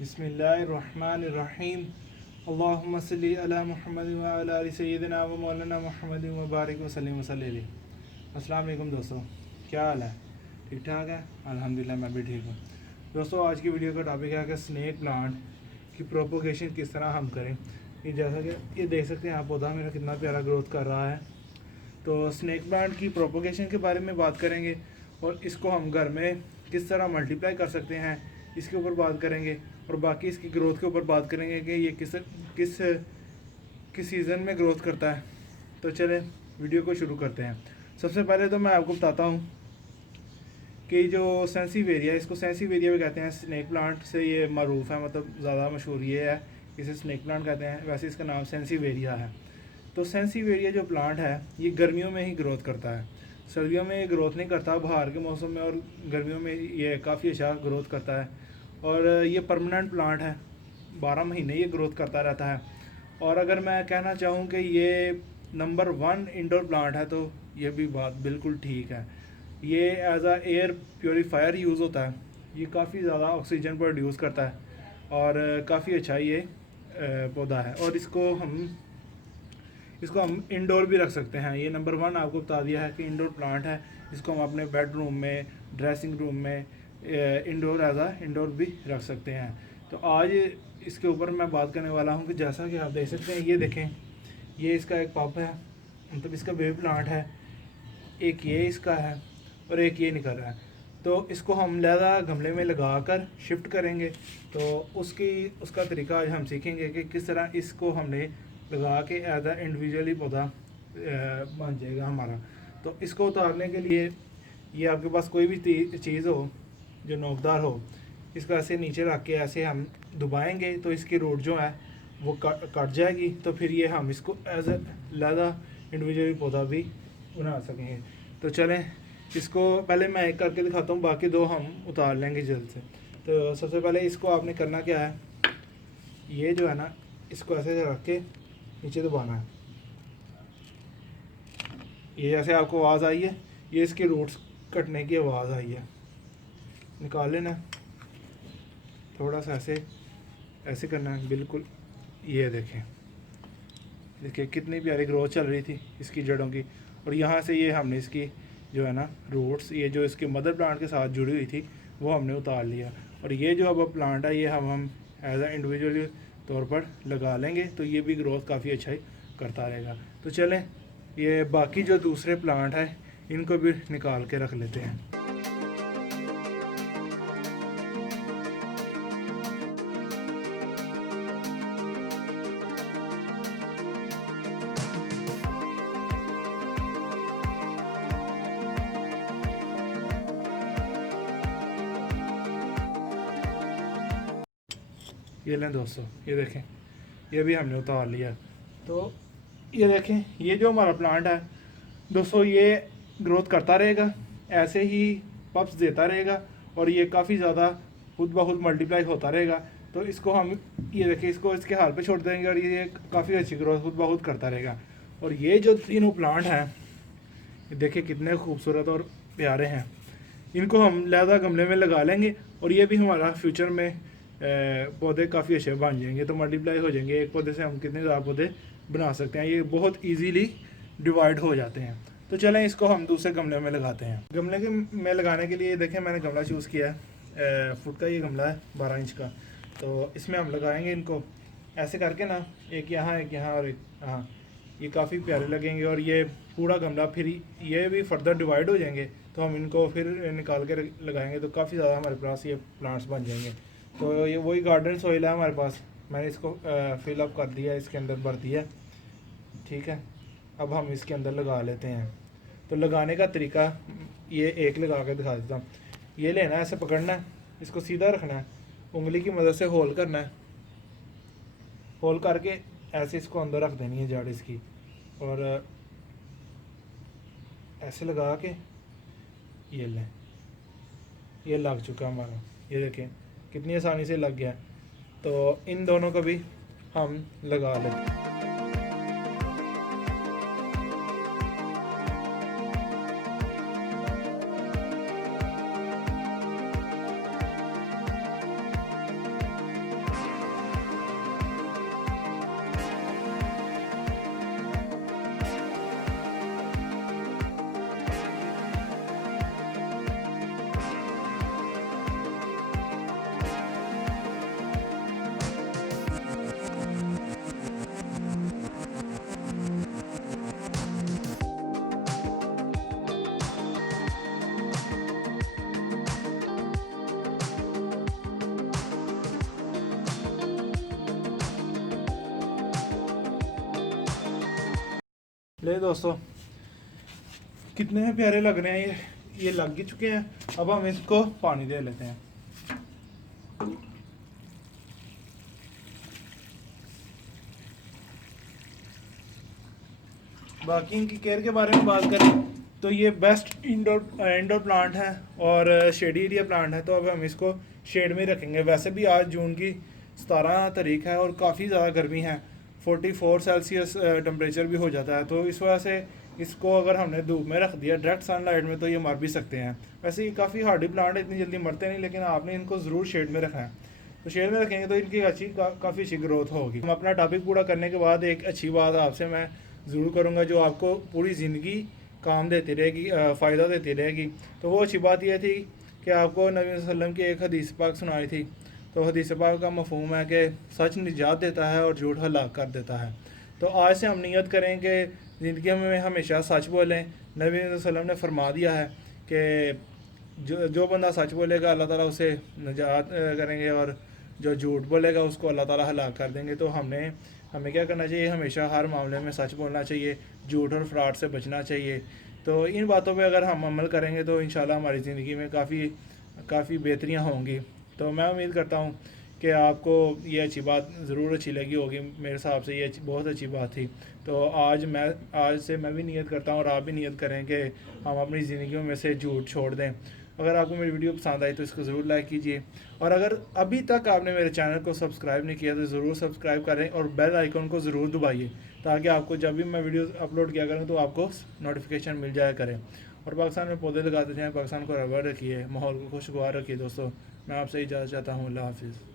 बिस्मिल्लाहिर्रहमानिर्रहीम। अल्लाहुम्मा सल्ली अला मुहम्मद व अला आलि सय्यिदिना व मौलाना मुहम्मद व बारिक वसल्लिम वसल्लम। अस्सलाम वालेकुम दोस्तों, क्या हाल है? ठीक ठाक है, अल्हम्दुलिल्लाह मैं भी ठीक हूँ। दोस्तों, आज की वीडियो का टॉपिक है कि स्नेक प्लांट की प्रोपोगेशन किस तरह हम करें। ये जैसा कि ये देख सकते हैं आप, पौधा मेरा कितना प्यारा ग्रोथ कर रहा है। तो स्नेक प्लांट की प्रोपोगेशन के बारे में बात करेंगे और इसको हम घर में किस तरह मल्टीप्लाई कर सकते हैं, इसके ऊपर बात करेंगे। और बाकी इसकी ग्रोथ के ऊपर बात करेंगे कि ये किस किस किस सीज़न में ग्रोथ करता है। तो चलें वीडियो को शुरू करते हैं। सबसे पहले तो मैं आपको बताता हूँ कि जो सेंसीवेरिया, इसको सेंसीवेरिया भी कहते हैं, स्नेक प्लांट से ये मरूफ है, मतलब ज़्यादा मशहूर ये है, इसे स्नेक प्लांट कहते हैं। वैसे इसका नाम सेंसीवेरिया है। तो सेंसीवेरिया जो प्लांट है ये गर्मियों में ही ग्रोथ करता है, सर्दियों में ये ग्रोथ नहीं करता। बाहर के मौसम में और गर्मियों में ये काफ़ी अच्छा ग्रोथ करता है। और ये परमानेंट प्लांट है, 12 महीने ये ग्रोथ करता रहता है। और अगर मैं कहना चाहूँ कि ये नंबर 1 इंडोर प्लांट है, तो ये भी बात बिल्कुल ठीक है। ये एज आ एयर प्योरीफायर यूज़ होता है। ये काफ़ी ज़्यादा ऑक्सीजन प्रोड्यूस करता है और काफ़ी अच्छा ये पौधा है। और इसको हम इंडोर भी रख सकते हैं। ये नंबर 1 आपको बता दिया है कि इंडोर प्लांट है। इसको हम अपने बेडरूम में, ड्रेसिंग रूम में इंडोर एज आ इंडोर भी रख सकते हैं। तो आज इसके ऊपर मैं बात करने वाला हूँ कि जैसा कि आप देख सकते हैं, ये देखें, ये इसका एक पप है, मतलब इसका बेबी प्लांट है। एक ये इसका है और एक ये निकल रहा है। तो इसको हम लहदा गमले में लगा कर शिफ्ट करेंगे। तो उसका तरीका आज हम सीखेंगे कि किस तरह इसको हमने लगा के एज आ इंडिविजुअली पौधा बन जाएगा हमारा। तो इसको उतारने के लिए ये आपके पास कोई भी चीज़ हो जो नोकदार हो, इसको ऐसे नीचे रख के ऐसे हम दबाएंगे तो इसकी रूट जो है वो कट जाएगी। तो फिर ये हम इसको एज ए लहदा इंडिविजुअली पौधा भी बना सकेंगे। तो चलें, इसको पहले मैं एक करके दिखाता हूँ, बाकी दो हम उतार लेंगे जल्द से। तो सबसे पहले इसको आपने करना क्या है, ये जो है ना, इसको ऐसे रख के नीचे दबाना है। ये जैसे आपको आवाज़ आई है, ये इसकी रूट्स कटने की आवाज़ आई है। निकाल लेना, थोड़ा सा ऐसे ऐसे करना है, बिल्कुल। ये देखें, देखिए कितनी प्यारी ग्रोथ चल रही थी इसकी जड़ों की। और यहाँ से ये हमने इसकी जो है ना रूट्स, ये जो इसके मदर प्लांट के साथ जुड़ी हुई थी, वो हमने उतार लिया। और ये जो अब प्लांट है, ये हम एज आ इंडिविजुअल तौर पर लगा लेंगे, तो ये भी ग्रोथ काफ़ी अच्छा ही करता रहेगा। तो चलें, ये बाकी जो दूसरे प्लांट है इनको भी निकाल के रख लेते हैं। ये लें दोस्तों, ये देखें, ये भी हमने उतार लिया। तो ये देखें, ये जो हमारा प्लांट है दोस्तों, ये ग्रोथ करता रहेगा, ऐसे ही पप्स देता रहेगा और ये काफ़ी ज़्यादा खुद ब खुद मल्टीप्लाई होता रहेगा। तो इसको हम, ये देखें, इसको इसके हाल पे छोड़ देंगे और ये काफ़ी अच्छी ग्रोथ खुद ब खुद करता रहेगा। और ये जो तीनों प्लांट हैं, ये देखें कितने खूबसूरत और प्यारे हैं। इनको हम लहदा गमले में लगा लेंगे और ये भी हमारा फ्यूचर में पौधे काफ़ी अच्छे बन जाएंगे, तो मल्टीप्लाई हो जाएंगे। एक पौधे से हम कितने ज़्यादा पौधे बना सकते हैं, ये बहुत इजीली डिवाइड हो जाते हैं। तो चलें, इसको हम दूसरे गमले में लगाते हैं। गमले के में लगाने के लिए देखें, मैंने गमला चूज़ किया है, फुट का ये गमला है, 12 इंच का। तो इसमें हम लगाएंगे इनको ऐसे करके ना, एक यहाँ एक यहाँ और एक यहाँ। ये काफ़ी प्यारे लगेंगे और ये पूरा गमला फिर ये भी फर्दर डिवाइड हो जाएंगे। तो हम इनको फिर निकाल के लगाएंगे तो काफ़ी ज़्यादा हमारे पास ये प्लांट्स बन जाएंगे। तो ये वही गार्डन सॉइल है हमारे पास, मैंने इसको फिल अप कर दिया, इसके अंदर भर दिया। ठीक है, अब हम इसके अंदर लगा लेते हैं। तो लगाने का तरीका ये एक लगा के दिखा देता हूँ। ये लेना है, ऐसे पकड़ना है, इसको सीधा रखना है, उंगली की मदद से होल करना है, होल करके ऐसे इसको अंदर रख देनी है जड़ इसकी। और ऐसे लगा के ये लें, ये लग चुका हमारा, ये देखें कितनी आसानी से लग गया। तो इन दोनों को भी हम लगा लेते हैं। ले दोस्तों, कितने प्यारे लग रहे हैं ये लग ही चुके हैं। अब हम इसको पानी दे लेते हैं। बाकी इनकी केयर के बारे में बात करें तो ये बेस्ट इंडोर प्लांट है और शेडी एरिया प्लांट है। तो अब हम इसको शेड में रखेंगे। वैसे भी आज जून की 17 तारीख है और काफ़ी ज़्यादा गर्मी है, 44 सेल्सियस टेम्परेचर भी हो जाता है। तो इस वजह से इसको अगर हमने धूप में रख दिया डायरेक्ट सनलाइट में तो ये मर भी सकते हैं। वैसे ये काफ़ी हार्डी प्लांट है, इतनी जल्दी मरते नहीं, लेकिन आपने इनको ज़रूर शेड में रखना है। तो शेड में रखेंगे तो इनकी काफ़ी अच्छी ग्रोथ होगी। हम अपना टॉपिक पूरा करने के बाद एक अच्छी बात आपसे मैं ज़रूर करूँगा जो आपको पूरी ज़िंदगी काम देती रहेगी, फ़ायदा देती रहेगी। तो वो अच्छी बात यह थी कि आपको नबी वसल्लम की एक हदीस पाक सुनाई थी। तो हदीस पाक का मफ़हूम है कि सच निजात देता है और झूठ हलाक कर देता है। तो आज से हम नियत करें कि ज़िंदगी में हमेशा सच बोलें। नबी वसल्लम ने फरमा दिया है कि जो बंदा सच बोलेगा अल्लाह ताला उसे निजात करेंगे और जो झूठ बोलेगा उसको अल्लाह ताला हलाक कर देंगे। तो हमें क्या करना चाहिए, हमेशा हर मामले में सच बोलना चाहिए, झूठ और फ्रॉड से बचना चाहिए। तो इन बातों पे अगर हम अमल करेंगे तो इंशाल्लाह हमारी ज़िंदगी में काफ़ी बेहतरियाँ होंगी। तो मैं उम्मीद करता हूँ कि आपको ये अच्छी बात ज़रूर अच्छी लगी होगी। मेरे हिसाब से ये बहुत अच्छी बात थी। तो आज से मैं भी नियत करता हूँ और आप भी नियत करें कि हम अपनी ज़िंदगियों में से झूठ छोड़ दें। अगर आपको मेरी वीडियो पसंद आई तो इसको ज़रूर लाइक कीजिए और अगर अभी तक आपने मेरे चैनल को सब्सक्राइब नहीं किया तो ज़रूर सब्सक्राइब करें और बेल आइकन को ज़रूर दबाइए ताकि आपको जब भी मैं वीडियो अपलोड किया करूँ तो आपको नोटिफिकेशन मिल जाया करें। और पाकिस्तान में पौधे लगाते जाएँ, पाकिस्तान को रबर रखिए, माहौल को खुशगवार रखिए। दोस्तों मैं आपसे इजाज़त चाहता हूँ। अल्लाह हाफिज़।